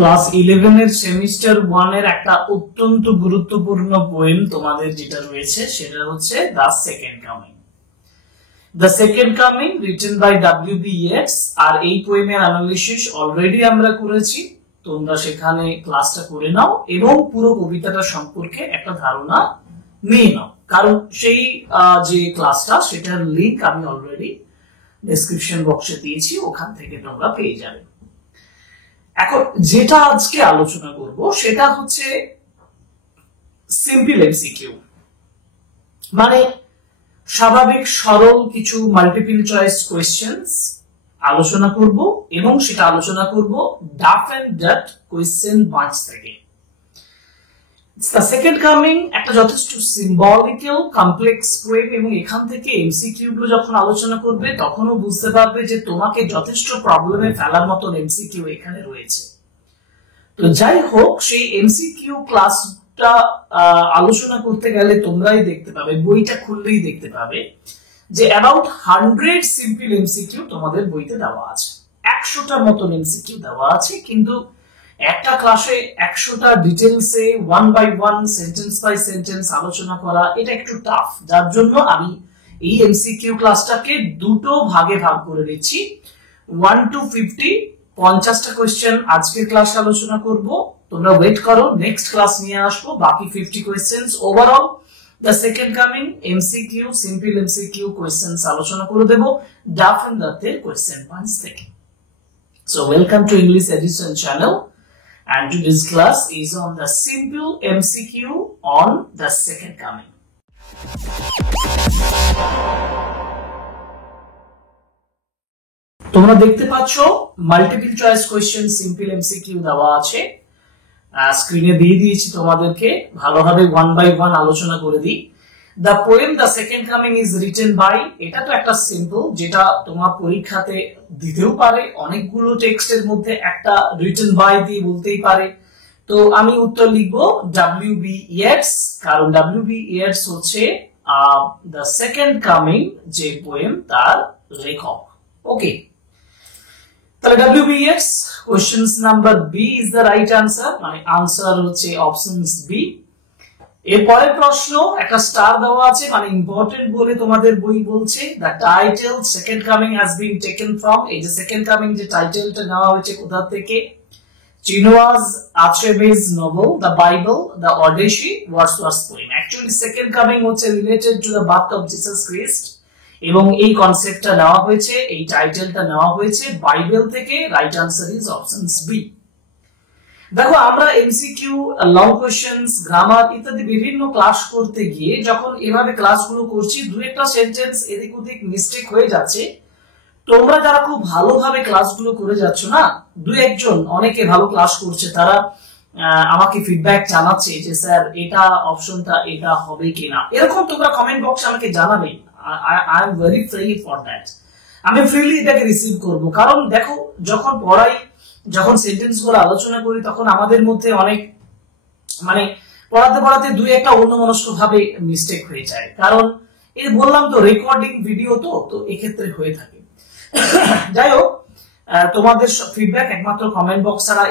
Class 11 এর semester 1 এর একটা অত্যন্ত গুরুত্বপূর্ণ পোয়েম তোমাদের যেটা রয়েছে সেটা হচ্ছে the second coming. The second coming written by W B. Yeats. আর এই পোয়েমের অ্যানালিসিস অলরেডি আমরা করেছি, তোমরা সেখানে ক্লাসটা করে নাও এবং পুরো কবিতাটা সম্পর্কে একটা ধারণা নিয়ে নাও, কারণ সেই যে ক্লাসটা সেটার লিংক আমি অলরেডি ডেসক্রিপশন বক্সে দিয়েছি, ওখান থেকে তোমরা পেয়ে যাবে। এখন যেটা আজকে আলোচনা করব সেটা হচ্ছে সিম্পল এমসিকিউ, মানে স্বাভাবিক সরল কিছু মাল্টিপল চয়েস কোয়েশ্চেন্স আলোচনা করব এবং সেটা আলোচনা করব ডাফ এন্ড ডাট কোয়েশ্চেন বাঁচ থেকে। দ্য সেকেন্ড কামিং একটা যথেষ্ট সিম্বলিক্যাল কমপ্লেক্স পোয়েম এবং এখান থেকে এমসিকিউ গুলো যখন আলোচনা করবে তখনও বুঝতে পারবে যে তোমাকে যথেষ্ট প্রবলেমে ফেলার মতন এমসিকিউ এখানে রয়েছে। তো যাই হোক, সেই এমসিকিউ ক্লাসটা আলোচনা করতে গেলে তোমরাই দেখতে পাবে, বইটা খুললেই দেখতে পাবে যে অ্যাবাউট 100 সিম্পল এমসিকিউ তোমাদের বইতে দেওয়া আছে। 100টার মতন এমসিকিউ দেওয়া আছে, কিন্তু একটা ক্লাসে 100টা ডিটেলসে one by one sentence by sentence আলোচনা করা এটা একটু টাফ, যার জন্য আমি এই এমসিকিউ ক্লাসটাকে দুটো ভাগে ভাগ করে দিচ্ছি। 1 to 50 50টা কোয়েশ্চেন আজকের ক্লাসে আলোচনা করব, তোমরা ওয়েট করো, নেক্সট ক্লাস নিয়ে আসবো বাকি 50 questions. Overall the second coming MCQ simple MCQ questions আলোচনা করে দেব ডাফ এন্ড ডাটের কোয়েশ্চেন পাঁচ থেকে। So welcome to English edition channel, and today's class is on the simple MCQ on the second coming. তোমরা দেখতে পাচ্ছ multiple choice question simple MCQ দেওয়া আছে, স্ক্রিনে দিয়ে দিয়েছি তোমাদেরকে, ভালোভাবে ওয়ান বাই ওয়ান আলোচনা করে দিই। The poem the second Coming is written by, এটা তো একটা সিম্পল যেটা তোমার পরীক্ষাতে দিতেও পারে, অনেকগুলো টেক্সটের মধ্যে একটা রিটেন বাই দিয়ে বলতেই পারে। তো আমি উত্তর লিখবো ডব্লিউ.বি. ইয়েটস, কারণ ডব্লিউ.বি. ইয়েটস হচ্ছে দ্য সেকেন্ড কামিং যে পোয়েম তার লেখক। ওকে, তাহলে W B. Yeats, question number B is the right answer, মানে আনসার হচ্ছে অপশনস বি। এরপরের প্রশ্ন একটা স্টার দেওয়া আছে, মানে ইম্পর্টেন্ট বলে তোমাদের বই বলছে the title second coming has been taken from, এই যে সেকেন্ড কামিং যে টাইটেলটা নেওয়া হয়েছে কোথা থেকে? Chinua's Achebe's novel the Bible, the Odyssey, Wordsworth poem. Actually second coming হচ্ছে related to the birth of Jesus Christ এবং এই কনসেপ্টটা নেওয়া হয়েছে, এই টাইটেলটা নেওয়া হয়েছে বাইবেল থেকে। Right answer is options B. দেখো, আমরা এমসিকিউ, লং কোয়েশ্চেন্স, গ্রামার ইত্যাদি বিভিন্ন ক্লাস করতে গিয়ে যখন এভাবে ক্লাসগুলো করছি দু একটা সেন্টেন্স এদিক ওদিক মিস্টেক হয়ে যাচ্ছে। তোমরা যারা খুব ভালোভাবে ক্লাসগুলো করে যাচ্ছ না, দু একজন অনেকে ভালো ক্লাস করছে, তারা আমাকে ফিডব্যাক জানাচ্ছে যে স্যার এটা অপশনটা এটা হবে কিনা, এরকম তোমরা কমেন্ট বক্সে আমাকে জানাবে। I am very free for that, আমি ফ্রিলি এটাকে রিসিভ করব। কারণ দেখো, যখন পড়াই, যখন সেন্টেন্স গুলো আলোচনা করি তখন আমাদের মধ্যে অনেক, মানে পড়াতে পড়াতে দুই একটা অন্যমনস্ক ভাবে মিস্টেক হয়ে যায়, কারণ এই বললাম তো রেকর্ডিং ভিডিও তো এক্ষেত্রে হয়ে থাকে। যাই হোক, তোমাদের ফিডব্যাক একমাত্র কমেন্ট বক্স ছাড়া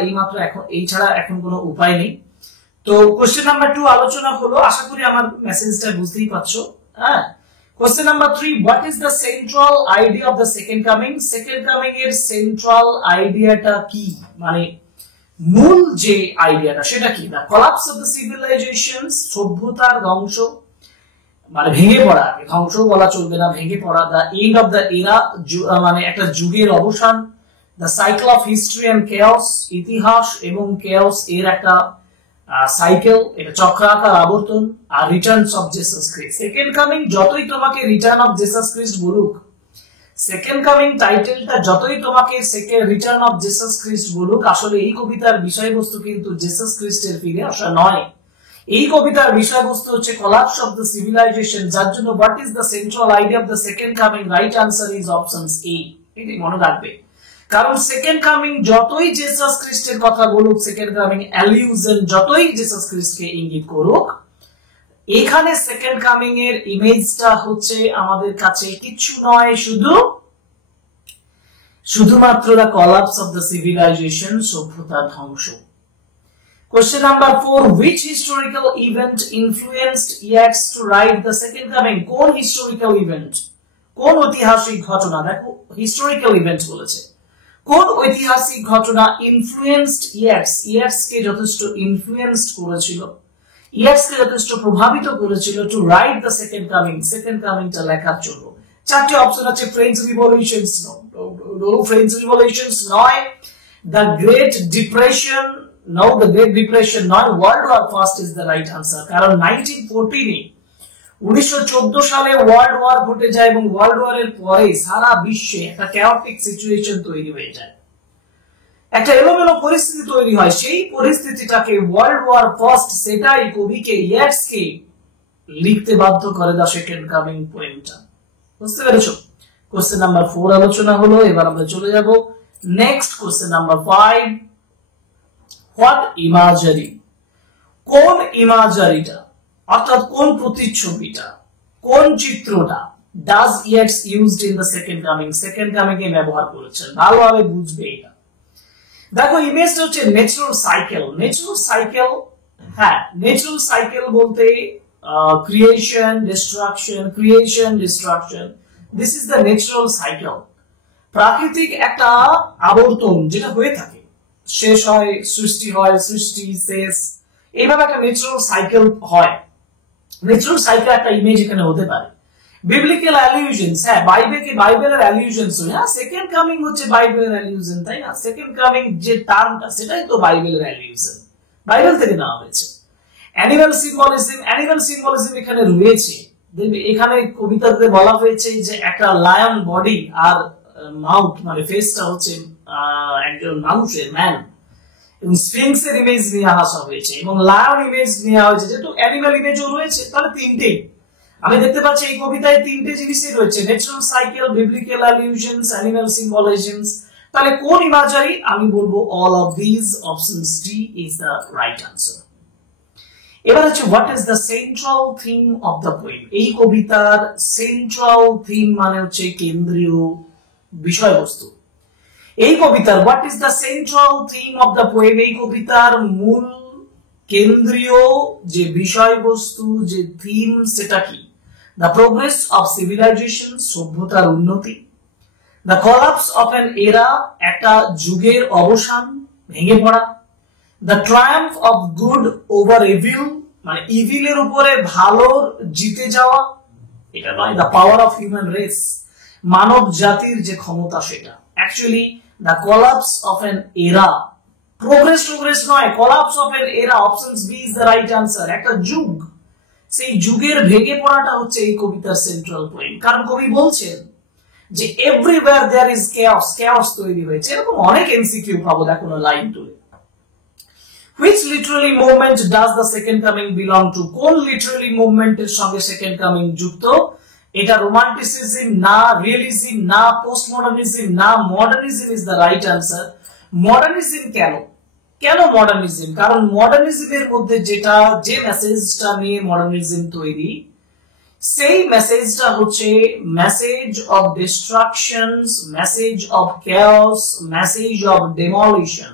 এই ছাড়া এখন কোনো উপায় নেই। তো কোশ্চেন নাম্বার 2 আলোচনা হলো, আশা করি আমার মেসেজটা বুঝতেই পারছো। হ্যাঁ, question number 3, what is the central idea of the second coming? Second Coming এর সেন্ট্রাল আইডিয়াটা কি, মানে মূল যে আইডিয়াটা সেটা কি? The collapse of the civilization, সভ্যতার ধ্বংস, মানে ভেঙে পড়া, ধ্বংস বলা চলবে না, ভেঙে পড়া। দ্য এন্ড অফ দ্য এরা, মানে একটা যুগের অবসান। The cycle of history and chaos, ইতিহাস এবং কেওস এর একটা সাইকেল, এটা চক্রাকার আবর্তন। আর returns of Jesus Christ. Second coming যতই তোমাকে রিটার্ন অফ জিসাস ক্রাইস্ট বলুক, সেকেন্ড কামিং টাইটেলটা যতই তোমাকে রিটার্ন অফ জিসাস ক্রাইস্ট বলুক, আসলে এই কবিতার বিষয়বস্তু কিন্তু জিসাস ক্রাইস্টের ফিরে আসা নয়। এই কবিতার বিষয়বস্তু হচ্ছে কোলাপস অফ দ্য সিভিলাইজেশন, যার জন্য what is the central idea of the second coming? Right answer is options A. এটি মনে রাখবে, কারণ সেকেন্ড কামিং যতই জিসাস খ্রিস্টের কথা বলুক, সেকেন্ড কামিং অ্যালিউশন যতই জিসাস খ্রিস্টকে ইঙ্গিত করুক, এখানে সেকেন্ড কামিং এর ইমেজটা হচ্ছে আমাদের কাছে কিছু নয়, শুধু শুধুমাত্র the collapse of the civilization, সভ্যতার ধ্বংস। Question number 4, which historical event influenced Yeats to write the second coming? কোন historical event, কোন ঐতিহাসিক ঘটনা, দেখো historical event বলেছে, কোন ঐতিহাসিক ঘটনা influenced Yeats, Yeats কে যথেষ্ট influenced করেছিল, Yeats কে যথেষ্ট প্রভাবিত করেছিল to write the second coming, second coming টা লেখার জন্য? চারটি অপশন আছে, ফ্রেঞ্চ রিভলিউশনস, ফ্রেঞ্চ রিভলিউশনস নয়, the great depression, no, the Great Depression নয়, World War First is the right answer, কারণ 1914 সালে ওয়ার্ল্ড ওয়ার ঘটে যায় এবং ওয়ার্ল্ড ওয়ার এর পরে সারা বিশ্বে একটা chaotic সিচুয়েশন তৈরি হয়ে যায়, একটা এলোমেলো পরিস্থিতি তৈরি হয়। সেই পরিস্থিতিটাকে ওয়ার্ল্ড ওয়ার ফার্স্ট, সেটাই কবিকে ইয়েটসকে লিখতে বাধ্য করে দ্য সেকেন্ড কামিং পোয়েমটা। বুঝতে পেরেছো? কোশ্চেন নাম্বার 4 আলোচনা হলো, এবার আমরা চলে যাব next question number 5। What imagery, কোন ইমাজারিটা অর্থাৎ কোন প্রতিচ্ছবিটা, কোন চিত্রটা does Yeats used in the second coming, second coming এ ব্যবহার করেছেন, ভালোভাবে বুঝবে এটা। দেখো ইমেজটা হচ্ছে ন্যাচারাল সাইকেল, ন্যাচারাল সাইকেল, হ্যাঁ ন্যাচারাল সাইকেল বলতে creation destruction, this is the natural cycle. প্রাকৃতিক একটা আবর্তন যেটা হয়ে থাকে, শেষ হয়, সৃষ্টি হয়, সৃষ্টি শেষ, এইভাবে একটা ন্যাচারাল সাইকেল হয়। ন্যাচারাল সাইকেল একটা ইমেজ এখানে হতে পারে। বিবলিক্যাল অ্যালিউশনস, হ্যাঁ বাইবেলের অ্যালিউশনস, হ্যাঁ সেকেন্ড কামিং হচ্ছে বাইবেলের অ্যালিউশন, তাই না? সেকেন্ড কামিং যে টার্মটা সেটাই তো বাইবেলের অ্যালিউশন, বাইবেল থেকে নেওয়া হয়েছে। অ্যানিমাল সিম্বলিজম এখানে রয়েছে। এখানে কবিতাতে বলা হয়েছে যে একটা লায়ন বডি আর মাউথ মানে ফেসটা হচ্ছে একজন মানুষের, ম্যান, এবং স্ফিংস এর ইমেজ নিয়ে আসা হয়েছে এবং লায়ন ইমেজ নিয়ে হয়েছে, যেহেতু অ্যানিমাল ইমেজও রয়েছে তাহলে তিনটে আমি দেখতে পাচ্ছি এই কবিতায় তিনটে জিনিসই রয়েছে, ন্যাচারাল সাইকেল, বিবলিক্যাল অ্যালিউশনস, অ্যানিমাল সিম্বলিজমস। তাহলে কোন ইমাজারি? আমি বলবো all of this, option D is the right answer. এবার হচ্ছে what is the central theme of the poem, এই কবিতার সেন্ট্রাল থিম মানে হচ্ছে কেন্দ্রীয় বিষয়বস্তু। এই কবিতার what is the central theme of the poem, এই কবিতার মূল কেন্দ্রীয় যে বিষয়বস্তু, যে থিম, সেটা কি? দ্য প্রোগ্রেস অফ সিভিলাইজেশন, সভ্যতার উন্নতি। দ্য কলাপস অফ অ্যান এরা, একটা যুগের অবসান, ভেঙে পড়া। The triumph of good over evil, মানে ইভিলের উপরে ভালোর জিতে যাওয়া, এটা নয়। The power of human race, মানব জাতির যে ক্ষমতা সেটা। Actually the collapse of an era, progress নয়, collapse of an era, option B is the right answer. একটা যুগ, সেই যুগের ভেঙে পড়াটা হচ্ছে এই কবিতার সেন্ট্রাল পয়েন্ট। কারণ কবি বলছেন যে everywhere there is chaos, chaos তৈরি হয়েছে। এরকম অনেক এমসিকিউ পাবো, দেখো না লাইন তুলে। Which literary movement does the second coming belong to? কোন লিটারারি মুভমেন্টের সঙ্গে সেকেন্ড কামিং যুক্ত? এটা রোমান্টিসিজম না, রিয়েলিজম না, পোস্টমডার্নিজম না, modernism is the right answer. Modernism কেন? কেন মডার্নিজম? কারণ মডার্নিজমের মধ্যে যেটা, যে মেসেজটা নিয়ে মডার্নিজম তৈরি, সেই মেসেজটা হচ্ছে message of destructions, message of chaos, message of demolition,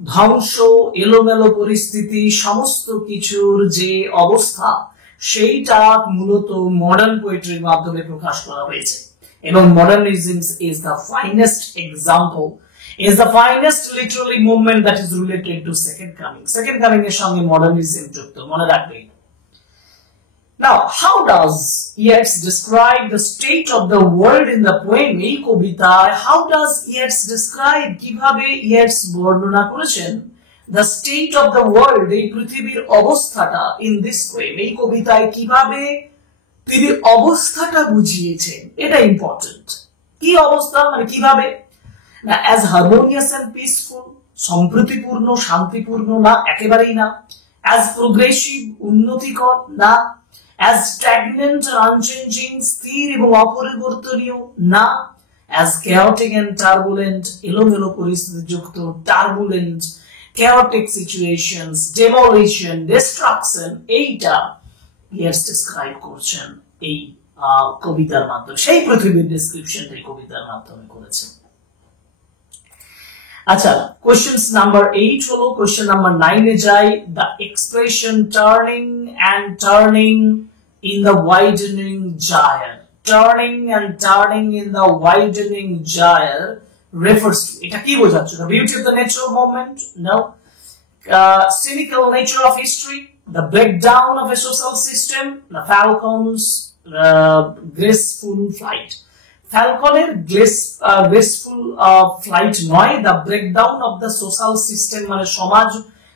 ধ্বংস, এলোমেলো পরিস্থিতি, সমস্ত কিছুর যে অবস্থা সেইটা মূলত মডার্ন পোয়েট্রির মাধ্যমে প্রকাশ করা হয়েছে। এবং modernism is the finest example, is the finest literary movement that is related to second coming. Second coming এর সঙ্গে মডার্নিজম যুক্ত, মনে রাখবে। Now, how does Yeats describe the state of the world in the poem? এই কবিতায় how does Yeats describe, কিভাবে Yeats বর্ণনা করেছেন the state of the world, এই পৃথিবীর অবস্থাটা in this poem, এই কবিতায় কিভাবে তিনি অবস্থাটা বুঝিয়েছেন, এটা ইম্পর্টেন্ট। কি অবস্থা মানে কিভাবে? না as harmonious and peaceful, সম্প্রীতিপূর্ণ, শান্তিপূর্ণ না, একেবারেই না। as progressive, উন্নতিকর না। as stagnant and unchanging, স্থির এবং অপরিবর্তনীয় না। as chaotic and turbulent, এলোমেলো পরিস্থিতি যুক্ত, turbulent, chaotic situations, demolition, destruction, এইটা Yeats describe করছেন এই কবিতার মাধ্যমে, সেই পৃথিবীর ডেসক্রিপশন এই কবিতার মাধ্যমে করেছেন। আচ্ছা, কোশ্চেন নাম্বার 8 হলো, কোশ্চেন নাম্বার 9 এ যাই। The expression turning and turning in the widening gyre, turning and turning in the widening gyre refers to, এটা কি বোঝাচ্ছে? The beauty of the nature of movement? No. Cynical nature of history, the breakdown of a social system, the Falcon's graceful flight. ফ্যালকনের graceful flight নয়, the breakdown of the social system মানে সমাজ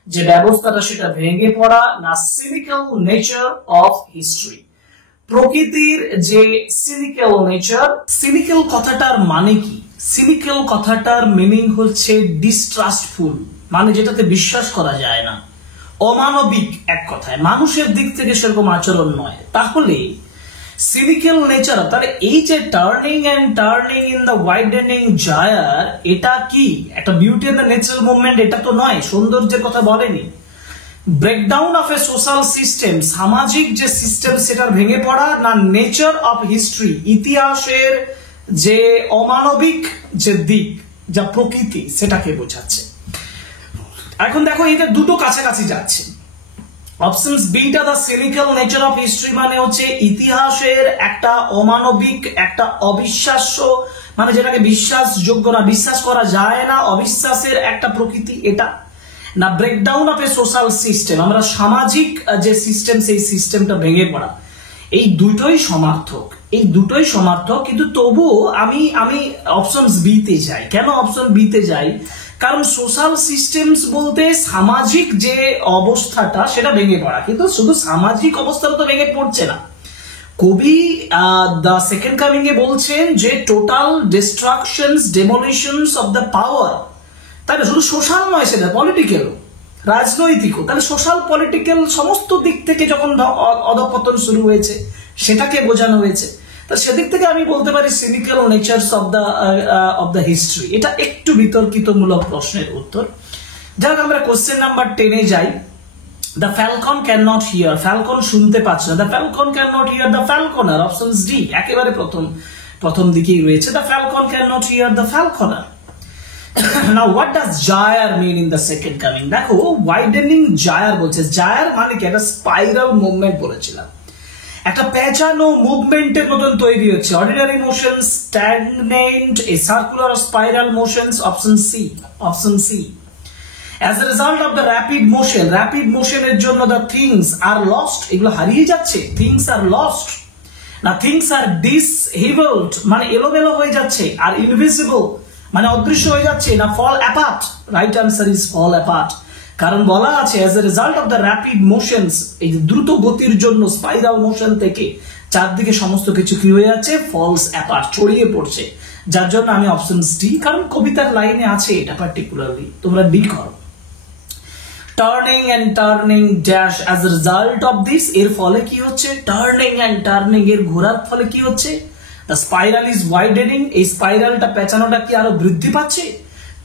যে ব্যবস্থাটা সেটা ভেঙে পড়া, না সিনিক্যাল নেচার অফ হিস্ট্রি, প্রকৃতির যে সিনিক্যাল নেচার। সিনিক্যাল কথাটার মানে কি? সিনিক্যাল কথাটার মিনিং হচ্ছে ডিস্ট্রাস্টফুল, মানে যেটাতে বিশ্বাস করা যায় না, অমানবিক, এক কথায় মানুষের দিক থেকে সেরকম আচরণ নয়। তাহলে সিনিক্যাল নেচার, তাহলে এই যে turning and turning in the widening gyre, এটা কি একটা beauty of the natural movement? এটা তো নয়, সৌন্দর্যের কথা বলেনি। Breakdown of a social system, সামাজিক যে সিস্টেম সেটার ভেঙে পড়া, না নেচার অফ হিস্ট্রি, ইতিহাসের যে অমানবিক যে দিক, যা প্রকৃতি, সেটাকে বোঝাচ্ছে। এখন দেখো এটা দুটো কাছাকাছি যাচ্ছে। Option beta the cynical nature of history মানে হচ্ছে ইতিহাসের একটা অমানবিক, একটা অবিশ্বাস্য, মানে যেটাকে বিশ্বাসযোগ্য না, বিশ্বাস করা যায় না, অবিশ্বাসের একটা প্রকৃতি এটা। না breakdown of a social system, আমরা সামাজিক যে সিস্টেম সেই সিস্টেমটা ভেঙে পড়া। এই দুটোই সমার্থক, এই দুটোই সমার্থক, কিন্তু তবুও আমি অপশন বিতে যাই। কেন অপশন বিতে যাই? কারণ সোশ্যাল সিস্টেমস বলতে সামাজিক যে অবস্থাটা সেটা ভেঙে পড়া, কিন্তু শুধু সামাজিক অবস্থাটা তো ভেঙে পড়ছে না। কবি দ্য সেকেন্ড কামিং এ বলছেন যে total destructions, demolitions of the power, তাই না? শুধু সোশ্যাল নয়, সেটা পলিটিক্যাল, রাজনৈতিক। তাহলে সোশ্যাল পলিটিক্যাল সমস্ত দিক থেকে যখন অধঃপতন শুরু হয়েছে সেটাকে বোঝানো হয়েছে। তা সেদিক থেকে আমি বলতে পারি cynical nature's of the history. এটা একটু বিতর্কিতমূলক প্রশ্নের উত্তর। যাক আমরা কোশ্চেন নাম্বার 10 এ যাই। The falcon can not here, Falcon শুনতে পাচ্ছে না। The falcon can not here the ফ্যালকনার, option D একেবারে প্রথম দিকেই রয়েছে। The falcon can not here the ফ্যালকনার। Now what does gyre mean in the second coming? দেখো widening gyre বলছে, gyre মানে কি? একটা স্পাইরাল মুভমেন্ট বলেছিলাম, একটা পেঁচানো মুভমেন্টের মতন তৈরি হচ্ছে। Ordinary motion, stagnant, a circular spiral motions, option C, option C. As a result of the rapid মোশনের জন্য the things are lost, এগুলো হারিয়ে যাচ্ছে, things are lost, না things are disheveled মানে এলোমেলো হয়ে যাচ্ছে, আর invisible মানে অদৃশ্য হয়ে যাচ্ছে, না fall apart, right answer is fall apart। কারণ বলা আছে as a result of the rapid motions, এই যে দ্রুত গতির জন্য স্পাইরাল মোশন থেকে চারদিকে সমস্ত কিছু কি হয়ে যাচ্ছে? falls apart, ছড়িয়ে পড়ছে। যার জন্য আমি অপশন ডি, কারণ কবিতার লাইনে আছে এটা পার্টিকুলারলি, তোমরা ডি করো। Turning and turning dash as a result of this, এর ফলে কি হচ্ছে? টার্নিং এন্ড টার্নিং, এর ঘোরার ফলে কি হচ্ছে? The spiral is widening, এই স্পাইরালটা পেঁচানোটা কি আরো বৃদ্ধি পাচ্ছে?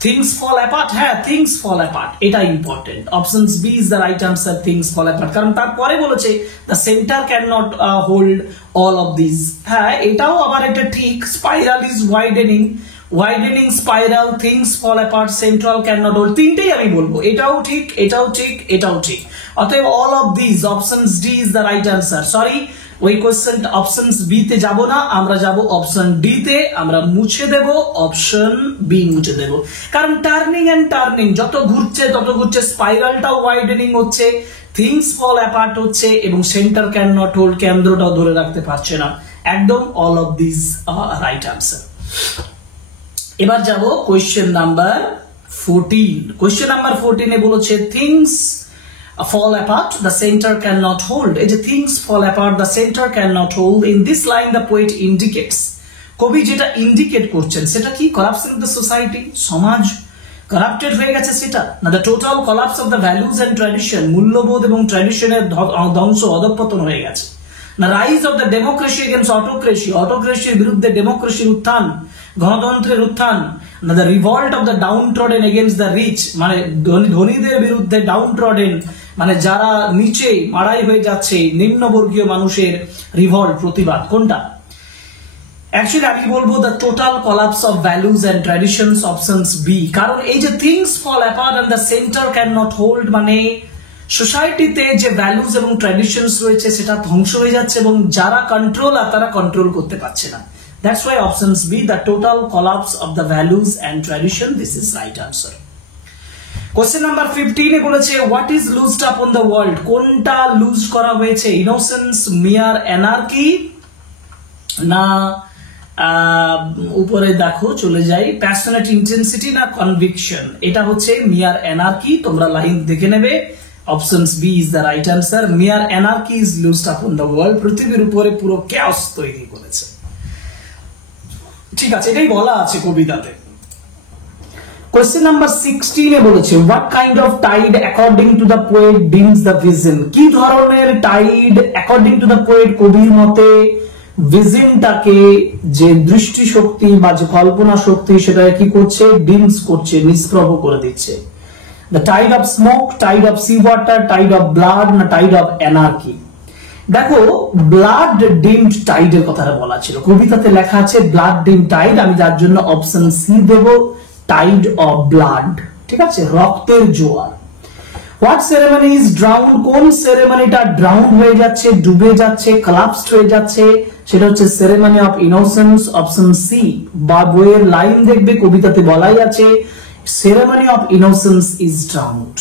Things fall apart, হ্যাঁ things fall apart, এটা important. Option B is the right answer, things fall apart। কারণ তারপরে বলেছে the center cannot hold all of these, হ্যাঁ এটাও আবার এটা ঠিক। Spiral is widening spiral, things fall apart, central cannot hold, তিনটেই আমি বলবো এটাও ঠিক, এটাও ঠিক, এটাও ঠিক। অতএব all of these, option D is the right answer. Sorry, ওই কোশ্চেন অপশন বি তে যাব না, আমরা যাব অপশন ডি তে। আমরা মুছে দেব অপশন বি, মুছে দেব। কারণ টার্নিং এন্ড টার্নিং যত ঘুরছে তত ঘুরছে, স্পাইরালটাও ওয়াইডেনিং হচ্ছে, থিংস ফল অ্যাপার্ট হচ্ছে, এবং সেন্টার ক্যান নট হোল্ড, কেন্দ্রটাও ধরে রাখতে পারছে না। একদম all of this right answer. এবার যাব কোয়েশ্চেন নাম্বার 14। কোয়েশ্চেন নাম্বার 14 এ বলেছে things fall apart, the center cannot hold. এই যে things fall apart, the center cannot hold, in this line the poet indicates, কবি যেটা ইন্ডিকেট করছেন সেটা কি? corruption of the society, সমাজ কারাপ্টেড হয়ে গেছে সেটা, না the total collapse of the values and tradition, মূল্যবোধ এবং ট্র্যাডিশনের ধ্বংস, অধঃপতন হয়ে গেছে, না rise of the democracy against autocracy, অটোক্রেসির বিরুদ্ধে ডেমোক্রেসির উত্থান, গণতন্ত্রের উত্থান, না the revolt of the downtrodden against the rich, মানে ধনীদের বিরুদ্ধে downtrodden মানে যারা নিচে মাড়াই হয়ে যাচ্ছে, নিম্নবর্গীয় মানুষের রিভল্ট, প্রতিবাদ। কোনটা? অ্যাকচুয়ালি আমি বলবো the total collapse of values and traditions, options B. কারণ এই যে things fall apart and the centre can not hold, মানে সোসাইটিতে যে ভ্যালুজ এবং ট্র্যাডিশনস রয়েছে সেটা ধ্বংস হয়ে যাচ্ছে এবং যারা কন্ট্রোলার তারা কন্ট্রোল করতে পারছে না। That's why options B, the total collapse of the values and tradition, this is right answer. Question number 15 এ বলেছে what is loosed up on the world, কোনটা লুজ করা হয়েছে? ইনোসেন্স, মিয়ার অ্যানার্কি, না উপরে দেখো চলে যাই, প্যাশনেট ইন্টেন্সিটি না কনভিকশন? এটা হচ্ছে মিয়ার অ্যানার্কি, তোমরা লাইন দেখে নেবে। Options B is the right answer. Mere anarchy is loosed up on the world, পৃথিবীর উপরে পুরো ক্যাওস তৈরি করেছে। ঠিক আছে, এটাই বলা আছে কবিতাতে। কোয়েশ্চেন নাম্বার 16 এ বলেছে what kind of tide according to the poet dims the vision, কি ধরনের tide according to the poet কবির মতে ভিজনটাকে, যে দৃষ্টি শক্তি বা যে কল্পনা শক্তি সেটা কি করছে? ডিমস করছে, নিষ্প্রভ করে দিচ্ছে। The tide of smoke, tide of sea water, tide of blood না টাইড অফ অ্যানার্কি? দেখো ব্লাড ডিমড টাইডের কথাটা বলা ছিল, কবিতাতে লেখা আছে ব্লাড ডিম টাইড, আমি যার জন্য অপশন সি দেব, টাইড অফ ব্লাড। ঠিক আছে, রক্তের জোয়ার। হোয়াট সেরেমনি ইজ ড্রাউন্ড, কোন সেরেমনিটা ড্রাউন্ড হয়ে যাচ্ছে, ডুবে যাচ্ছে, কলাপসড হয়ে যাচ্ছে? সেটা হচ্ছে ceremony of innocence, option C. বা বইয়ের লাইন দেখবে কবিতাতে বলাই আছে ceremony of innocence is drowned.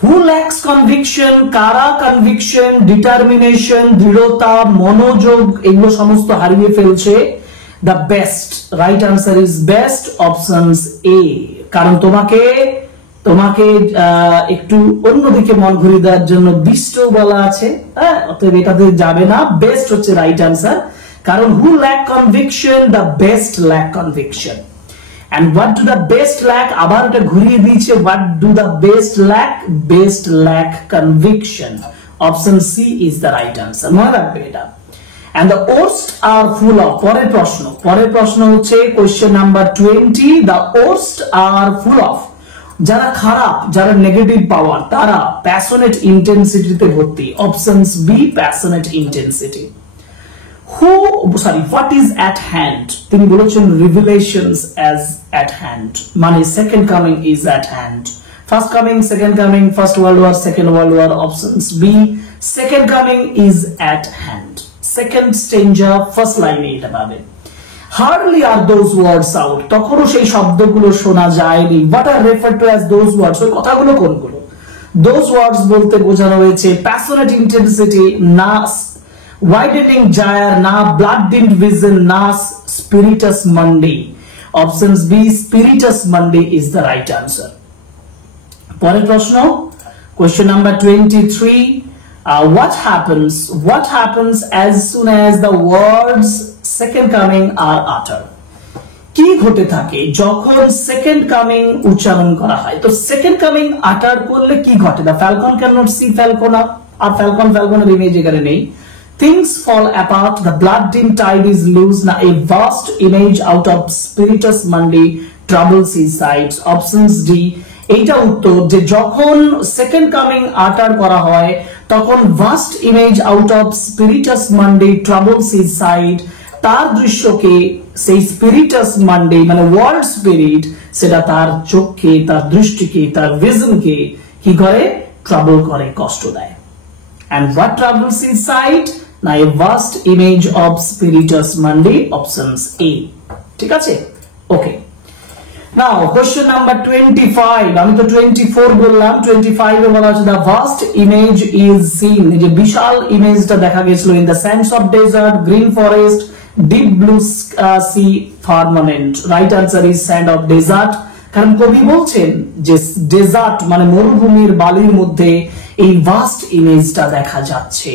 Who lacks conviction, কারা কনভিকশন, ডিটারমিনেশন, দৃঢ়তা, মনোযোগ এগুলো সমস্ত হারিয়ে ফেলছে? The best, right answer is best, options A. কারণ তোমাকে একটু অন্যদিকে মন ঘুরিয়ে দেওয়ার জন্য বিস্ট বলা আছে, হ্যাঁ, অতএব এটাতে যাবে না, বেস্ট হচ্ছে রাইট আনসার। কারণ who lack conviction, the best lack conviction. And what do the best lack? আবার এটা ঘুরিয়ে দিয়েছে, what do the best lack? Best lack conviction. Option C is the right answer. মনে রাখবে এটা। And the worst are full of, পরের প্রশ্ন হচ্ছে question number 20, the worst are full of, যারা খারাপ, যারা নেগেটিভ পাওয়ার, তারা প্যাশনেট ইন্টেন্সিটিতে ভর্তি। Options B, passionate intensity. what is at hand? তিনি বলেছেন revelations as at hand, মানে second coming is at hand. First coming, second coming, first world war, second world war. Options B, second coming is at hand. Second stranger, first line এটা পাবে। Hardly are those words out, তখনও সেই শব্দগুলো শোনা যায়নি। What are referred to as those words? ওই কথাগুলো কোনগুলো? Those words বলতে বোঝানো হয়েছে passionate intensity, না widening gyre, না blood dimmed vision, না spiritus mundi. Options B, spiritus mundi is the right answer. পরের প্রশ্ন, question number 23, what happens as soon as the words second coming are uttered? কি ঘটে থাকে যখন সেকেন্ড কামিং উচ্চারণ করা হয়? তো সেকেন্ড কামিং আটার করলে কি ঘটে? The falcon can not see falconer, আর ফ্যালকনের ইমেজ এখানে নেই। Things fall apart, the blood dim tide is loose, na a vast image out of spiritus mundi troubles his sides. Options D, এইটা উত্তর, যে যখন সেকেন্ড কামিং আটার করা হয় তখন vast image out of স্পিরিটাস Monday troubles his side, তার দৃশ্যকে, সেই স্পিরিটাস মান্ডে মানে ওয়ার্ল্ড স্পিরিট, সেটা তার চোখকে, তার দৃষ্টিকে, তার ভিশনকে কি করে? ট্রাবল করে, কষ্ট দেয়। And what troubles his sight? না a vast image of spiritus mundi. Options A. ঠিক আছে, ওকে। Now question number 25, আমি তো 24 বললাম, 25 এ বলা আছে the vast image is seen, এই যে বিশাল ইমেজটা দেখা গেছিল in the sands of desert, green forest, deep blue sea, firmament. Right answer is sand of desert, কারণ কবি বলছেন যে ডেজার্ট মানে মরুভূমির বালির মধ্যে এই ভাস্ট ইমেজটা দেখা যাচ্ছে।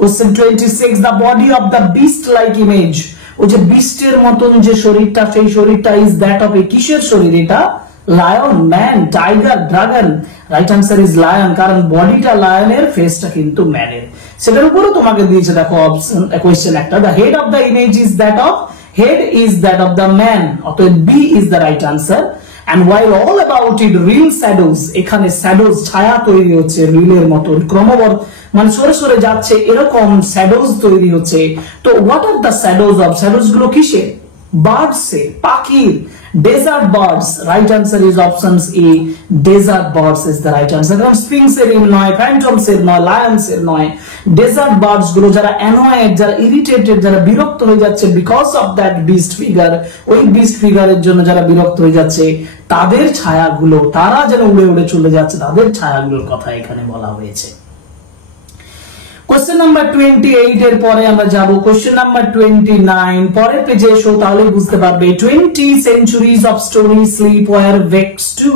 Question 26, the body of the beast like image, ও যে বিস্টের মতন যে শরীরটা, সেই শরীরটা is that of a কিসের শরীর? এটা lion, man, tiger, dragon. Right answer is lion, কারণ বডিটা লায়নের, ফেসটা কিন্তু ম্যানের। সেটার উপরে তোমাকে দিয়েছে দেখো অপশন কোশ্চেন একটা, the head of the image is that of, head is that of the man, অতএব B is the right answer. and while all about it real shadows, এখানে shadows ছায়া তৈরি হচ্ছে রিলের মতো ক্রমবর্ধমান মানে সরে সরে যাচ্ছে এরকম shadows তৈরি হচ্ছে তো what are the shadows of shadows গুলো কিসের birds এর পাখির desert birds right answer is options A desert birds is the right answer কারণ sphinx এর নয় phantoms এর নয় lions এর নয় desert birds গুলো যারা annoyed যারা irritated যারা বিরক্ত হয়ে যাচ্ছে because of that beast figure ওই beast figure এর জন্য যারা বিরক্ত হয়ে যাচ্ছে তাদের ছায়াগুলো তারা যেন উড়ে উড়ে চলে যাচ্ছে তাদের ছায়াগুলোর কথা এখানে বলা হয়েছে Question number 28 এর পরে আমরা যাব question number 29 পরের পেজে এসো তাহলে বুঝতে পারবে 20 centuries of stony sleep were vexed to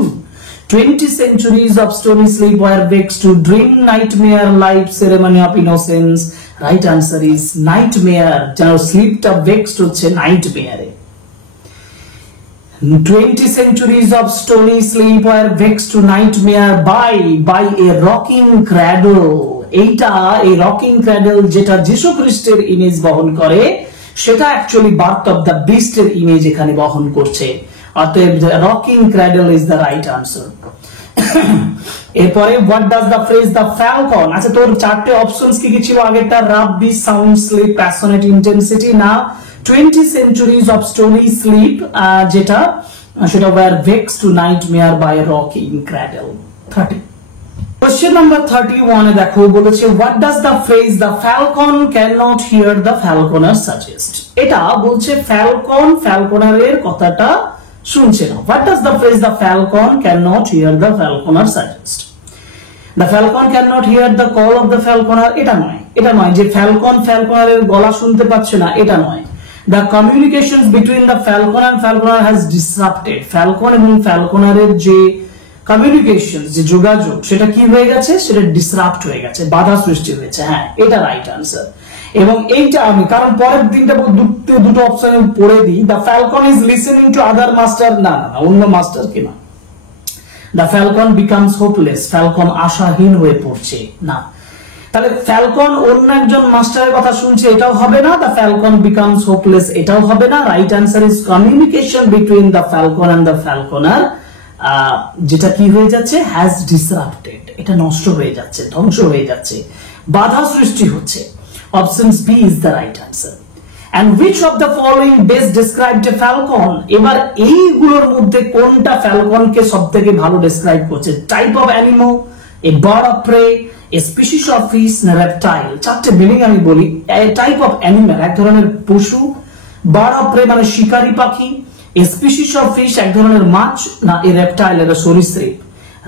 20 centuries of stony sleep were vexed to dream nightmare life ceremony of innocence right answer is nightmare যেন স্লিপটা vexed হচ্ছে nightmare A 20 centuries of stony sleep were vexed to nightmare by a rocking cradle এইটা এই rocking cradle যেটা যীশু খ্রিস্টের image বহন করে সেটা actually birth of the beast এর ইমেজ এখানে বহন করছে অতএব rocking cradle is the right answer এরপরে what does the phrase the falcon আচ্ছা তোর চারটে অপশনস কি কি ছিল আগেরটা রাব্বি সাউন্ড স্লিপ প্যাশনেট ইন্টেন্সিটি না 20 centuries of stony sleep যেটা সেটা were vexed to nightmare by a rocking cradle 30 Question number 31 এ দেখো বলেছে what does the phrase the falcon cannot hear the falconer suggest এটা বলছে falcon falconer এর কথাটা শুনছে না what does the phrase the falcon cannot hear the falconer suggest the falcon cannot hear the call of the falconer এটা নয় যে falcon falconer এর গলা শুনতে পাচ্ছে না এটা নয় the communications between the falcon and falconer has disrupted falcon এবং falconer এর যে কমিউনিকেশন যে যোগাযোগ সেটা কি হয়ে গেছে সেটা ডিসরাপ্ট হয়ে গেছে বাধা সৃষ্টি হয়েছে হ্যাঁ এটা রাইট আনসার এবং এইটা আমি কারণ পরের দিনটা দুটো অপশনে পড়ে দিই the falcon is listening to other master না অন্য মাস্টার কি না the falcon becomes hopeless falcon আশাহীন হয়ে পড়ছে না তাহলে ফ্যালকন অন্য একজন মাস্টারের কথা শুনছে এটাও হবে না দ্য ফ্যালকন বিকামস হোপলেস এটাও হবে না right answer is communication between the falcon and the falconer যেটা কি হয়ে যাচ্ছে হ্যাজ ডিসরাপ্টেড এটা নষ্ট হয়ে যাচ্ছে ধ্বংস হয়ে যাচ্ছে বাধা সৃষ্টি হচ্ছে options B is the right answer and which of the following best described a falcon এবার এইগুলোর মধ্যে কোনটা ফ্যালকনকে সবথেকে ভালো ডেসক্রাইব করছে type of animal a bird of prey a species of fish না রেপটাইল চারটে মিনিং আমি বলি টাইপ অফ অ্যানিমাল এক ধরনের পশু বার্ড অফ প্রে মানে শিকারী পাখি A species of fish এক ধরনের মাছ না a reptile এর সরীসৃপ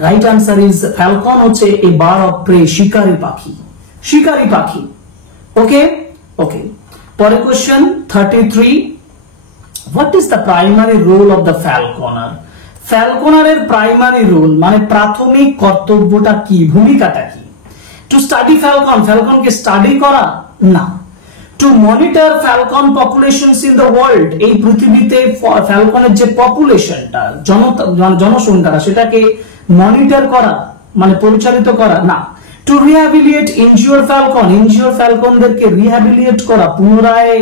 রাইট আনসার ইজ ফ্যালকন হচ্ছে a bird of prey শিকারী পাখি ওকে পরের question 33 what is the primary role of the falconer ফ্যালকনারের প্রাইমারি রোল মানে প্রাথমিক কর্তব্যটা কি ভূমিকাটা কি টু স্টাডি ফ্যালকনকে স্টাডি করা না to monitor falcon populations in the world এই পৃথিবীতে ফ্যালকনের যে পপুলেশনটা জনসংখ্যাটা সেটাকে মনিটর করা মানে পরিচালিত করা না টু রিহ্যাবিলিটেট ইনজিওর ফ্যালকনদেরকে রিহ্যাবিলিটেট করা পুনরায়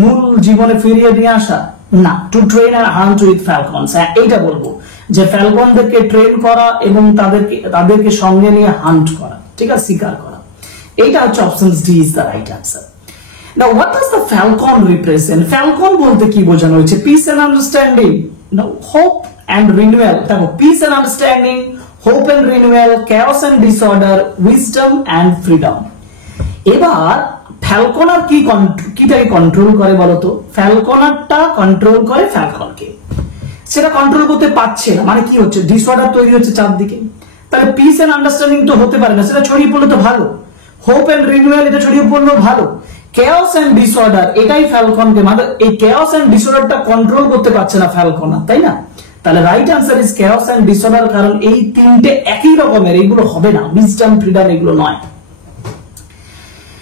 মূল জীবনে ফিরিয়ে নিয়ে আসা না to train and hunt with falcons এইটা বলবো যে ফ্যালকনদেরকে ট্রেন করা এবং তাদেরকে সঙ্গে নিয়ে হান্ট করা ঠিক আছে শিকার করা এইটা হচ্ছে option D is the right answer Now, what does the falcon represent? Falcon বলতে কি বোঝানো হয়েছে peace and understanding, no, hope and renewal. দেখো peace and understanding, hope and renewal, chaos and disorder, wisdom and freedom. এবার ফ্যালকনার কিটাকে control করে বলতো ফ্যালকনারটা control করে ফ্যালকনকে সেটা কন্ট্রোল করতে পারছে না মানে কি হচ্ছে ডিসঅর্ডার তৈরি হচ্ছে চারদিকে তাহলে পিস এন্ড আন্ডারস্ট্যান্ডিং তো হতে পারে না সেটা ছড়িয়ে পড়লে তো ভালো হোপ এন্ড রিনিউয়াল এটা ছড়িয়ে পড়লেও ভালো chaos and disorder এটাই ফ্যালকনকে মানে এই chaos and disorderটা কন্ট্রোল করতে পারছে না ফ্যালকন তাই না তাহলে right answer is chaos and disorder কারণ এই তিনটে একই রকমের এগুলো হবে না wisdom freedom এগুলো নয়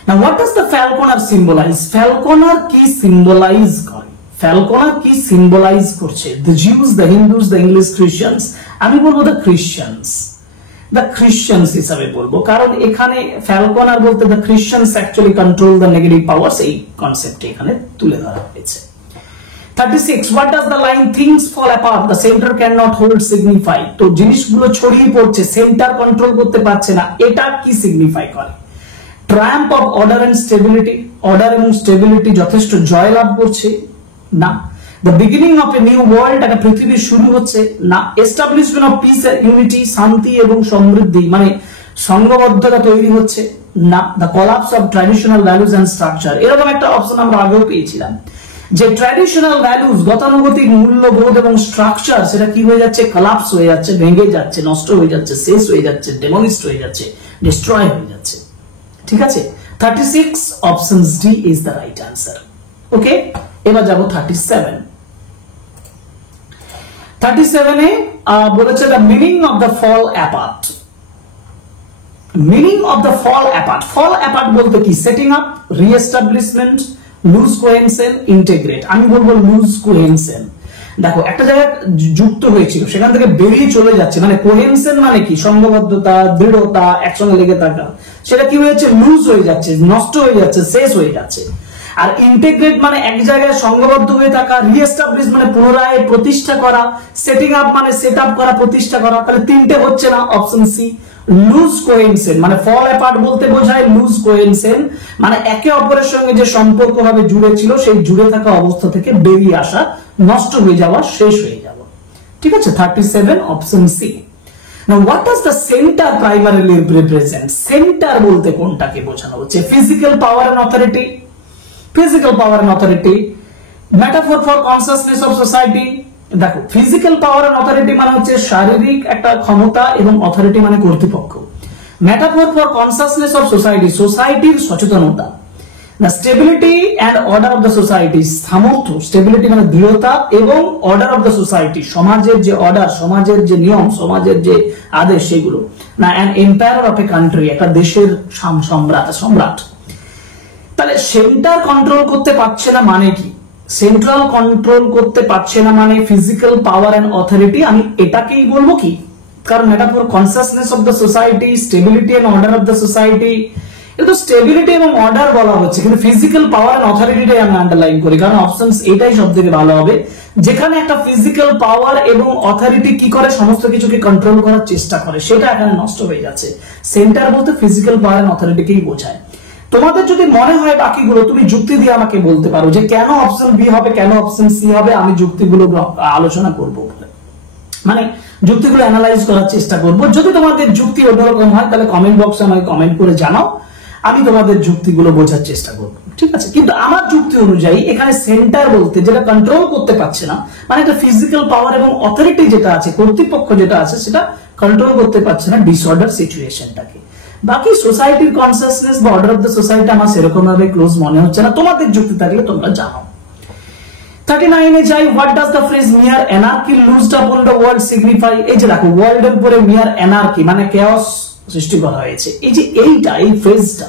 now what does the falconer symbolize falconer কি symbolize করে falconer কি symbolize করছে the Jews the Hindus the English Christians আমি বলবো the Christians হিসাবে বলবো কারণ এখানে ফ্যালকনার বলতে the Christians actually control the negative powers এই কনসেপ্ট এখানে তুলে ধরা হয়েছে 36 what does the line things fall apart the center cannot hold signify তো জিনিসগুলো ছড়িয়ে পড়ছে সেন্টার কন্ট্রোল করতে পারছে না এটা কি সিগনিফাই করে triumph of order and stability order এবং স্টেবিলিটি যথেষ্ট জয় লাভ করছে না the beginning of a new world একটা পৃথিবীর শুরু হচ্ছে না establishment of peace and unity শান্তি এবং সমৃদ্ধি মানে সংঘবদ্ধতা তৈরি হচ্ছে না the collapse of traditional values and structure এরকম একটা অপশন আমরা আগেও পেয়েছিলাম যে ট্র্যাডিশনাল ভ্যালুস গতানুগতিক মূল্যবোধ এবং স্ট্রাকচার সেটা কি হয়ে যাচ্ছে কলাপস হয়ে যাচ্ছে ভেঙে যাচ্ছে নষ্ট হয়ে যাচ্ছে শেষ হয়ে যাচ্ছে ডেমোলিশড হয়ে যাচ্ছে ডিস্ট্রয় হয়ে যাচ্ছে ঠিক আছে 36 options D is the right answer okay এবার যাব 37 37 এ বলেছে the meaning of the fall apart meaning of the fall apart বলতে কি setting up reestablishment lose cohesion integrate আমি বলবো লুজ কোহেনশন দেখো একটা জায়গায় যুক্ত হয়েছিল সেখান থেকে বেরিয়ে চলে যাচ্ছে মানে কোহেনশন মানে কি সংঘবদ্ধতা দৃঢ়তা একসঙ্গে লেগে থাকা সেটা কি হয়ে যাচ্ছে লুজ হয়ে যাচ্ছে নষ্ট হয়ে যাচ্ছে শেষ হয়ে যাচ্ছে আর ইন্টিগ্রেট মানে এক জায়গায় সংঘবদ্ধ হয়ে থাকা রিএস্টাবলিশ মানে পুনরায় প্রতিষ্ঠা করা সেটিং আপ মানে সেট আপ করা প্রতিষ্ঠা করা তাহলে তিনটে হচ্ছে না অপশন সি লুজ কোহেনশন মানে ফল অ্যাপার্ট বলতে বোঝায় লুজ কোহেনশন মানে একে অপরের সঙ্গে যে সম্পর্ক ভাবে জুড়ে ছিল সেই জুড়ে থাকা অবস্থা থেকে বেরিয়ে আসা নষ্ট হয়ে যাওয়া শেষ হয়ে যাওয়া ঠিক আছে 37 option C now what does the centre primarily represent centre বলতে কোনটাকে বোঝানো হচ্ছে physical power and authority metaphor for consciousness of society দেখো ফিজিক্যাল পাওয়ার এন্ড অথরিটি মানে হচ্ছে শারীরিক একটা ক্ষমতা এবং অথরিটি মানে কর্তৃপক্ষ মেটাফর ফর কনসাসনেস অফ সোসাইটির সচেতনতা the stability and order of the society সামর্থ্য স্টেবিলিটি মানে দৃঢ়তা এবং অর্ডার অফ দ্য সোসাইটি সমাজের যে অর্ডার সমাজের যে নিয়ম সমাজের যে আদেশ সেগুলো না an empire of a country একটা দেশের সম্রাট তাহলে সেন্টার কন্ট্রোল করতে পারছে না মানে কি সেন্ট্রাল কন্ট্রোল করতে পারছে না মানে ফিজিক্যাল পাওয়ার এন্ড অথরিটি আমি এটাকেই বলবো কি কারণ metaphor consciousness of the society stability and order of the society এটা স্টেবিলিটি এবং অর্ডার বলা হচ্ছে কিন্তু ফিজিক্যাল পাওয়ার এন্ড অথরিটিটাই আমি আন্ডারলাইন করি কারণ অপশনস এটাই সবথেকে ভালো হবে যেখানে একটা ফিজিক্যাল পাওয়ার এবং অথরিটি কি করে সমস্ত কিছুকে কন্ট্রোল করার চেষ্টা করে সেটা এখানে নষ্ট হয়ে যাচ্ছে সেন্টার বলতে ফিজিক্যাল পাওয়ার এন্ড অথরিটিকেই বোঝায় তোমাদের যদি মনে হয় বাকিগুলো তুমি যুক্তি দিয়ে আমাকে বলতে পারো যে কেন অপশন বি হবে কেন অপশন সি হবে আমি যুক্তিগুলো আলোচনা করব মানে যুক্তিগুলো অ্যানালাইজ করার চেষ্টা করব যদি তোমাদের যুক্তি অন্যরকম হয় তাহলে কমেন্ট বক্সে আমাকে কমেন্ট করে জানাও আমি তোমাদের যুক্তিগুলো বোঝার চেষ্টা করব ঠিক আছে কিন্তু আমার যুক্তি অনুযায়ী এখানে সেন্টার বলতে যেটা কন্ট্রোল করতে পারছে না মানে একটা ফিজিক্যাল পাওয়ার এবং অথরিটি যেটা আছে কর্তৃপক্ষ যেটা আছে সেটা কন্ট্রোল করতে পারছে না ডিসঅর্ডার সিচুয়েশনটাকে বাকি সোসাইটির কনসাসনেস বা অর্ডার অফ দ্য সোসাইটি আমার সেরকম ভাবে ক্লোজ মনে হচ্ছে না তোমাদের যুক্তি থাকলে তোমরা জানাও 39 এ যাই হোয়াট ডাজ দ্য ফ্রেজ মিয়ার anarchy লুজড upon the world signify এই যে দেখো ওয়ার্ল্ড এর উপরে মিয়ার অ্যানার্কি মানে chaos সৃষ্টি করা হয়েছে এই যে এই ফ্রেজটা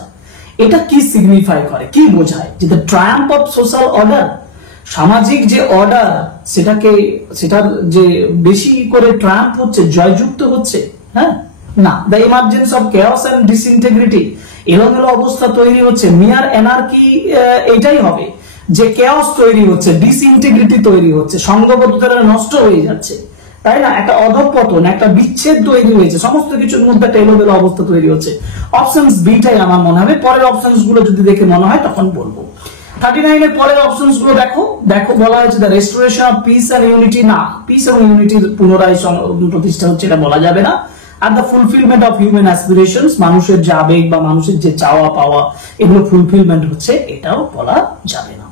এটা কি সিগনিফাই করে কি বোঝায় যে the Triumph of social order সামাজিক যে অর্ডার সেটার যে বেশি করে ট্রায়াম্প হচ্ছে জয়যুক্ত হচ্ছে হ্যাঁ না the emergence of chaos and disintegrity এলোমেলো অবস্থা তৈরি হচ্ছে মিয়ার অ্যানার্কি এটাই হবে যে chaos তৈরি হচ্ছে ডিসইন্টিগ্রিটি তৈরি হচ্ছে সংঘবদ্ধতা নষ্ট হয়ে যাচ্ছে তাই না একটা অধঃপতন একটা বিচ্ছেদ তৈরি হয়েছে সমস্ত কিছুর মধ্যে একটা এলোমেলো অবস্থা তৈরি হচ্ছে অপশনস বিটাই আমার মনে হবে পরের অপশনস গুলো যদি দেখে মনে হয় তখন বলবো 39 এর পরের অপশনস গুলো দেখো বলা হয়েছে the restoration of peace and unity না পিস এবং ইউনিটির পুনরায় প্রতিষ্ঠা হচ্ছে এটা বলা যাবে না আর the fulfilment of human aspirations মানুষের যে আবেগ বা মানুষের যে চাওয়া পাওয়া এগুলো ফুলফিলমেন্ট হচ্ছে এটাও বলা যাবে না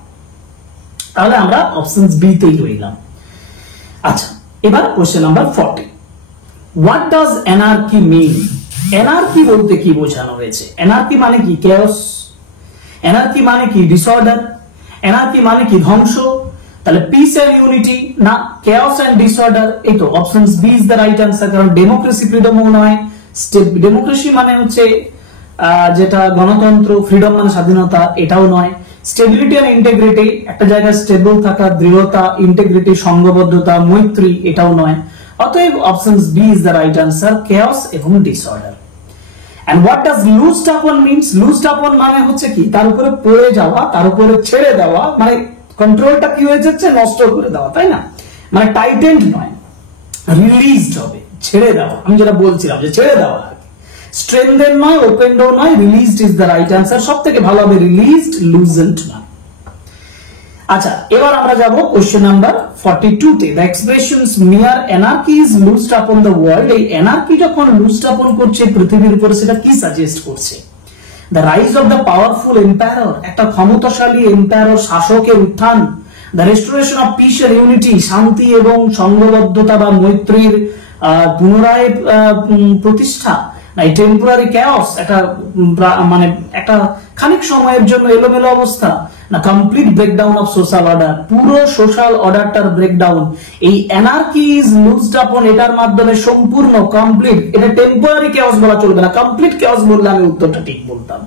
তাহলে আমরা অপশনস বি তেই রইলাম আচ্ছা এবার question number 40 what does anarchy mean anarchy বলতে কি বোঝানো হয়েছে অ্যানার্কি মানে কি chaos অ্যানার্কি মানে কি ডিসঅর্ডার অ্যানার্কি মানে কি ধ্বংস তাহলে পিস এন্ড ইউনিটি না chaos এন্ড ডিসঅর্ডার এই তো options B is the right answer কারণ ডেমোক্রেসি ফ্রিডমও নয় ডেমোক্রেসি মানে হচ্ছে যেটা গণতন্ত্র ফ্রিডম মানে স্বাধীনতা এটাও নয় স্টেবিলিটি এন্ড ইন্টিগ্রিটি একটা জায়গায় স্টেবল থাকা দৃঢ়তা ইন্টিগ্রিটি সংঘবদ্ধতা মৈত্রী এটাও নয় অতএব options B is the right answer chaos এবং disorder and what does loosed upon means লুজড আপন মানে হচ্ছে কি তার উপরে পড়ে যাওয়া তার উপরে ছেড়ে দেওয়া মানে কন্ট্রোলটা কি হয়ে যাচ্ছে, নষ্ট করে দেওয়া, তাই না? মানে টাইটেন্ড নয়, রিলিজড হবে, ছেড়ে দেওয়া। আমি যেটা বলছিলাম যে ছেড়ে দেওয়া, স্ট্রেনথেন নয়, ওপেনড নয়, released is the right answer. সব থেকে ভালো হবে রিলিজড, লুজেন্ট না। আচ্ছা, এবার আমরা যাব কোশ্চেন নাম্বার 42 তে। The expressions mere anarchy is loosed upon the world, এই অ্যানার্কি যখন লুজড আপন করছে পৃথিবীর উপরে, সেটা কি সাজেস্ট করছে? The rise of the powerful empire, একটা ক্ষমতাশালী এম্পায়ার, শাসকের উত্থান। The restoration of peace and unity, শান্তি এবং সংঘবদ্ধতা বা মৈত্রীর পুনরায় প্রতিষ্ঠা। নাই টেম্পোরারি ক্যাওস, একটা মানে একটা খানিক সময়ের জন্য এলোমেলো অবস্থা। না complete breakdown of social order, পুরো সোশ্যাল অর্ডারটার ব্রেকডাউন। এই অ্যানার্কি ইজ লুজড আপন, এটার মাধ্যমে সম্পূর্ণ কমপ্লিট, এটা টেম্পোরারি ক্যাওস বলা চলবে না, কমপ্লিট ক্যাওস বললে আমি উত্তরটা ঠিক বলতাম।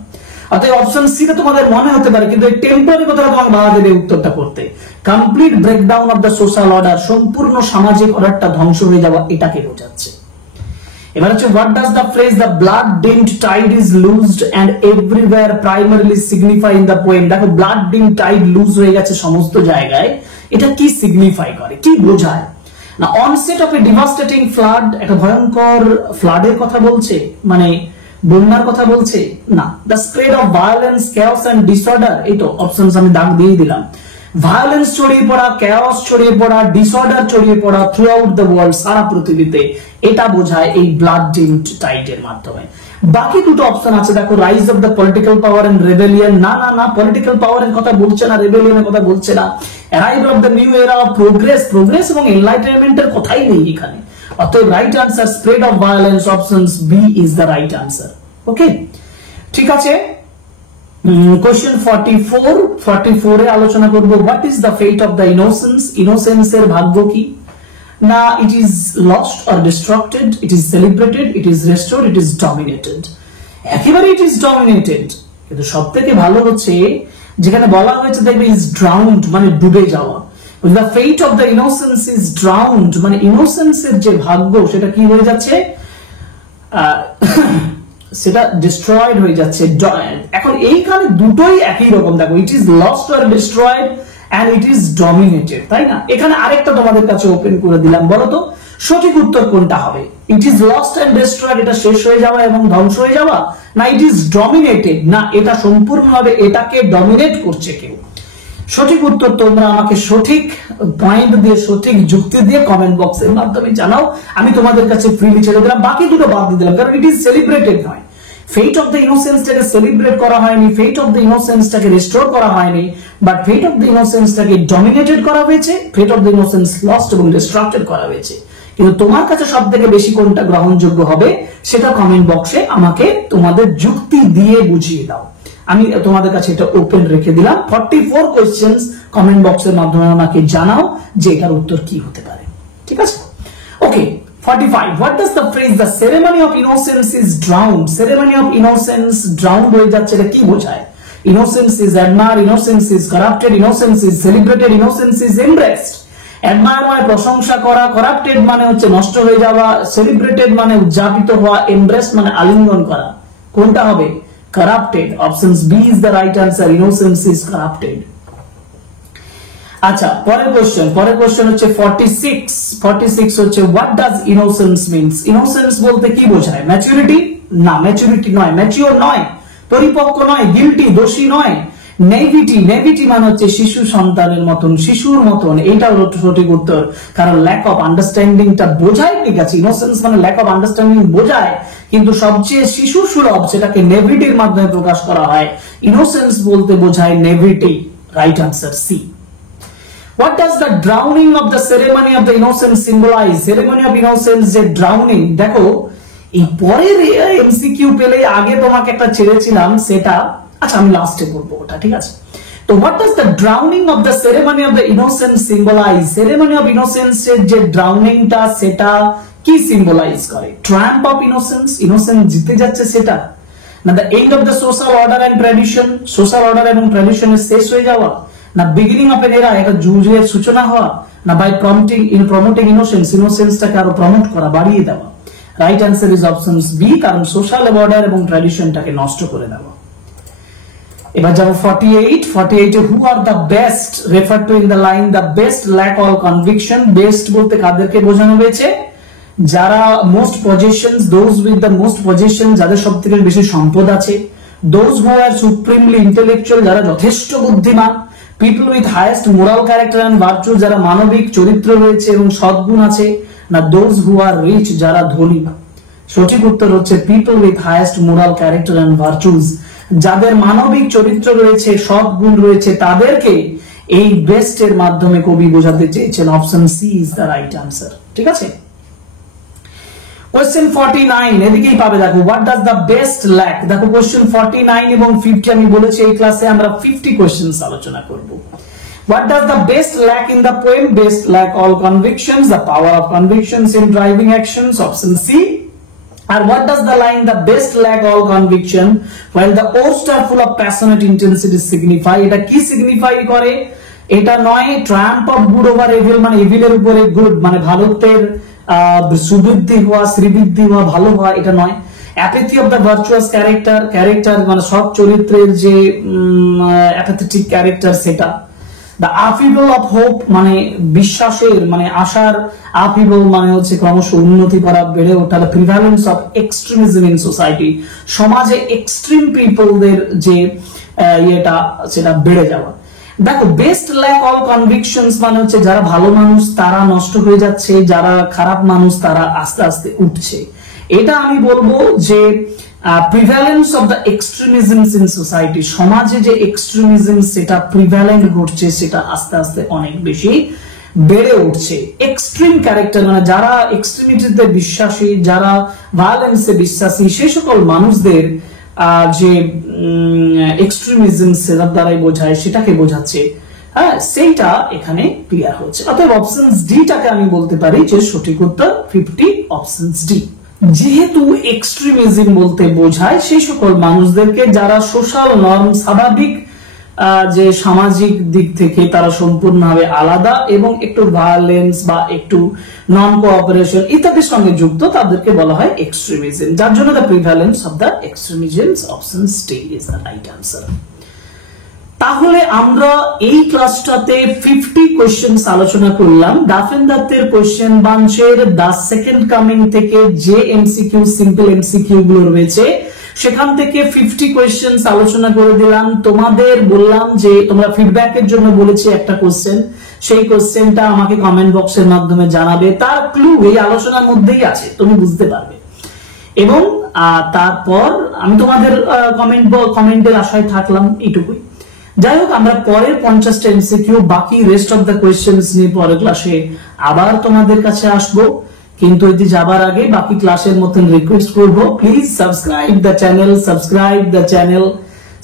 অতএব অপশন সি তে তোমাদের মনে হতে পারে, কিন্তু এই টেম্পোরারি কথাটা তোমাকে বাধা দেবে উত্তরটা করতে। Complete breakdown of the social order, সম্পূর্ণ সামাজিক অর্ডারটা ধ্বংস হয়ে যাওয়া, এটাকে বোঝাচ্ছে। এবার হচ্ছে what does the phrase the blood dimmed tide is loosed and everywhere primarily signify in the poem. দেখো ব্লাড ডিমড টাইড লুজ হয়ে গেছে সমস্ত জায়গায়, এটা কি সিগনিফাই করে, কি বোঝায়? না onset of A devastating flood, একটা ভয়ঙ্কর ফ্লাডের কথা বলছে, মানে বন্যার কথা বলছে না। The spread of violence, chaos and disorder, এই তো অপশনস আমি দাগ দিয়ে দিলাম। ভায়োলেন্স ছড়িয়ে পড়া, ক্যাওস ছড়িয়ে পড়া, ডিসঅর্ডার ছড়িয়ে পড়া থ্রু আউট দ্য ওয়ার্ল্ড, সারা পৃথিবীতে, এটা বোঝায় এই ব্লাড ডিমড টাইডের মাধ্যমে। বাকি দুটো অপশন আছে দেখো, rise of the political power and rebellion, না না না, পলিটিক্যাল পাওয়ারের কথা বলছে না, রেবেলিয়নের কথা বলছে না। Arrival of the new era of progress, progress এবং এনলাইটেনমেন্টের কথাই নেই এখানে। অতএব right answer spread of violence, options B is the right answer. Okay, ঠিক আছে। কোশ্চেন 44 এ আলোচনা করব what is the fate of the innocence, ইনোসেন্সের ভাগ্য কি? না it is lost or destructed, it is celebrated, it is restored, it is dominated. একেবারে ইট ইজ ডমিনেটেড, কিন্তু সব থেকে ভালো হচ্ছে যেখানে বলা হয়েছে দেখবে ইজ ড্রাউন্ড, মানে ডুবে যাওয়া। The fate of the innocence is drowned, মানে ইনোসেন্সের যে ভাগ্য সেটা কি হয়ে যাচ্ছে, সেটা ডিস্ট্রয়েড হয়ে যাচ্ছে। এখন এইখানে দুটোই একই রকম, দেখো it is lost or destroyed and it is dominated, তাই না? এখানে আরেকটা তোমাদের কাছে ওপেন করে দিলাম, বলো তো সঠিক উত্তর কোনটা হবে? It is lost and destroyed, এটা শেষ হয়ে যাওয়া এবং ধ্বংস হয়ে যাওয়া, না ইট ইজ ডমিনেটেড, না এটা সম্পূর্ণভাবে এটাকে ডমিনেট করছে কেউ। সঠিক উত্তর তোমরা আমাকে সঠিক পয়েন্ট দিয়ে, সঠিক যুক্তি দিয়ে কমেন্ট বক্সের মাধ্যমে জানাও, আমি তোমাদের কাছে ফ্রিলি ছেড়ে দিলাম। বাকি দুটো বাদ দিয়ে দিলাম, কারণ ইট ইজ সেলিব্রেটেড নয়। ফেট অফ দ্য ইনোসেন্সটাকে সেলিব্রেট করা হয়নি, ফেট অফ দ্য ইনোসেন্সটাকে রেস্টোর করা হয়নি, বাট ফেট অফ দ্য ইনোসেন্সটাকে ডমিনেটেড করা হয়েছে, fate of the innocence lost এবং ডিস্ট্রাক্টেড করা হয়েছে। কিন্তু তোমার কাছে সব থেকে বেশি কোনটা গ্রহণযোগ্য হবে সেটা কমেন্ট বক্সে আমাকে তোমাদের যুক্তি দিয়ে বুঝিয়ে দাও। আমি তোমাদের কাছে এটা ওপেন রেখে দিলাম। 44 কোয়েশ্চেন্স কমেন্ট বক্সের মাধ্যমে আমাকে জানাও যে এটার উত্তর কি হতে পারে, ঠিক আছে? ওকে, 45 what does the phrase the ceremony of innocence is drowned, ceremony of innocence drowned হয়ে যাচ্ছে, এটা কি বোঝায়? innocence is admired, innocence is corrupted, innocence is celebrated, innocence is embraced। admire মানে প্রশংসা করা, corrupted মানে হচ্ছে নষ্ট হয়ে যাওয়া, celebrated মানে উদযাপিত হওয়া, embraced মানে আলিঙ্গন করা। কোনটা হবে? corrupted। options B is the right answer, innocence is corrupted। আচ্ছা, পরের কোশ্চেন হচ্ছে 46 হচ্ছে what does innocence means, innocence বলতে কি বোঝায়? ম্যাচুরিটি? না, ম্যাচুরিটি নয়, ম্যাচিওর নয়, পরিপক্ক নয়, গিল্টি দোষী নয়। নেভিটি মানে হচ্ছে শিশু সন্তানের মতন, শিশুর মতন, এইটা হলো সঠিক উত্তর, কারণ ল্যাক অফ আন্ডারস্ট্যান্ডিংটা বোঝায়, ঠিক আছে? ইনোসেন্স মানে ল্যাক অফ আন্ডারস্ট্যান্ডিং বোঝায়, কিন্তু সবচেয়ে শিশু সুলভ সেটাকে নেভিটির মাধ্যমে প্রকাশ করা হয়। ইনোসেন্স বলতে বোঝায় naivety, right answer C. What does the drowning of the ceremony of the innocence symbolize? Ceremony of innocence যে drowning, দেখো এই পরের এমসিকিউ পেলে আগে তোমাকে একটা ছেড়েছিলাম সেটা, আচ্ছা আমি লাস্টে বলবো ওটা, ঠিক আছে? তো what does the drowning of the ceremony of the innocence symbolize? Ceremony of innocence এর যে ড্রাউনিংটা সেটা কি সিম্বলাইজ করে? ট্রাম্প অফ innocence, innocence জিতে যাচ্ছে সেটা, না the end of the social order and tradition, social order এবং ট্র্যাডিশনের শেষ হয়ে যাওয়া, না বিগিনিং অফ এন এরা, একটা যুগের সূচনা হওয়া, না বাই প্রমোটিং ইনোসেন্সটাকে আরো প্রমোট করা, বাড়িয়ে দেওয়া। Right answer is options B, কারণ সোশ্যাল অর্ডার এবং ট্র্যাডিশনটাকে নষ্ট করে দেওয়া। এবার যাবো 48 who are the best refer to in the line the best lack all conviction. Best বলতে কাদেরকে বোঝানো হয়েছে? যারা most possessions, those with the most possession, যাদের সব থেকে বেশি সম্পদ আছে, those who are supremely intellectual, যারা যথেষ্ট বুদ্ধিমান, people with highest moral character and virtue, যারা মানবিক চরিত্র রয়েছে এবং সদ্গুণ আছে, না দোজ হু আর রিচ, যারা ধনী। সঠিক উত্তর হচ্ছে people with highest moral character and virtues, যাদের মানবিক চরিত্র রয়েছে, সদ্গুণ রয়েছে, তাদেরকে এই বেস্ট এর মাধ্যমে কবি বোঝাতে চেয়েছেন। Option C is the right answer. ঠিক আছে, কোশ্চেন 49 এদিকেই পাবে। দেখো what does the best lack. দেখো কোশ্চেন 49 এবং 50 আমি বলেছি এই ক্লাসে আমরা 50 কোশ্চেন্স আলোচনা করব। What does the best lack in the poem? Best lack all convictions, the power of convictions in driving actions. Option C. And what does the line the best lack all conviction while the oaths are full of passionate intensity signify? এটা কি signify করে? এটা নয় triumph of good over evil, মানে evil এর উপরে good, মানে ভালোত্বের সুবৃদ্ধি হওয়া, শ্রীবৃদ্ধি হওয়া, ভালো হওয়া, এটা নয়। apathy of the virtuous character মানে সব চরিত্রের যে apathetic character, সেটা। the upheaval of hope মানে বিশ্বাসের, মানে আশার, upheaval মানে হচ্ছে ক্রমশ উন্নতি করা, বেড়ে ওঠা। the prevalence of extremism in society, সমাজে এক্সট্রিম পিপলদের যে ইয়েটা, সেটা বেড়ে যাওয়া। দেখো বেস্ট ল্যাক অল কনভিকশনস মানে হচ্ছে যারা ভালো মানুষ তারা নষ্ট হয়ে যাচ্ছে, যারা খারাপ মানুষ তারা আস্তে আস্তে উঠছে। এটা আমি বলবো যে prevalence of the extremisms in society, সমাজে যে এক্সট্রিমিজম সেটা প্রিভ্যালেন্ট ঘটছে, সেটা আস্তে আস্তে অনেক বেশি বেড়ে উঠছে। এক্সট্রিম ক্যারেক্টার মানে যারা এক্সট্রিমিটিতে বিশ্বাসী, যারা ভায়োলেন্সে বিশ্বাসী, সেই সকল মানুষদের যে এক্সট্রিমিজম সেটার দ্বারাই বোঝায়, সেটাকে বোঝাচ্ছে। হ্যাঁ, সেইটা এখানে ক্লিয়ার হচ্ছে। অতএব অপশন ডি টাকে আমি বলতে পারি যে সঠিক উত্তর 50, অপশন ডি। যেহেতু এক্সট্রিমিজম বলতে বোঝায় সেই সকল মানুষদেরকে যারা সোশ্যাল নর্ম, স্বাভাবিক যে সামাজিক দিক থেকে তারা সম্পূর্ণভাবে আলাদা এবং একটু ভায়োলেন্স বা একটু নন কোঅপারেশন ইত্যাদির সঙ্গে যুক্ত, তাদেরকে বলা হয় এক্সট্রিমিজম। যার জন্য the prevalence of the extremisms, option D is the right answer. তাহলে আমরা এই ক্লাসটাতে 50 কোশ্চেন্স আলোচনা করলাম। ডাফেন দত্তের কোশ্চেন বাঞ্চের দ্য সেকেন্ড কামিং থেকে যে এমসিকিউ, সিম্পল এমসিকিউ গুলো রয়েছে সেখান থেকে 50 কোশ্চেন্স আলোচনা করে দিলাম। তোমাদের বললাম যে তোমরা ফিডব্যাকের জন্য বলেছি একটা কোশ্চেন, সেই কোশ্চেনটা আমাকে কমেন্ট বক্সের মাধ্যমে জানাবে। তার ক্লু এই আলোচনার মধ্যেই আছে, তুমি বুঝতে পারবে। এবং তারপর আমি তোমাদের কমেন্টের আশায় থাকলাম, এইটুকুই। যাই হোক, আমরা পরের 50টা এমসিকিউ, বাকি রেস্ট অফ দ্য কোয়েশ্চেন্স নিয়ে পরের ক্লাসে আবার তোমাদের কাছে আসবো। কিন্তু এটি যাবার আগে বাকি ক্লাসের মতন রিকোয়েস্ট করব, please subscribe the channel,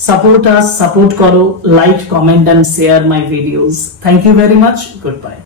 support us, support করো, like, comment and share my videos. Thank you very much, good bye.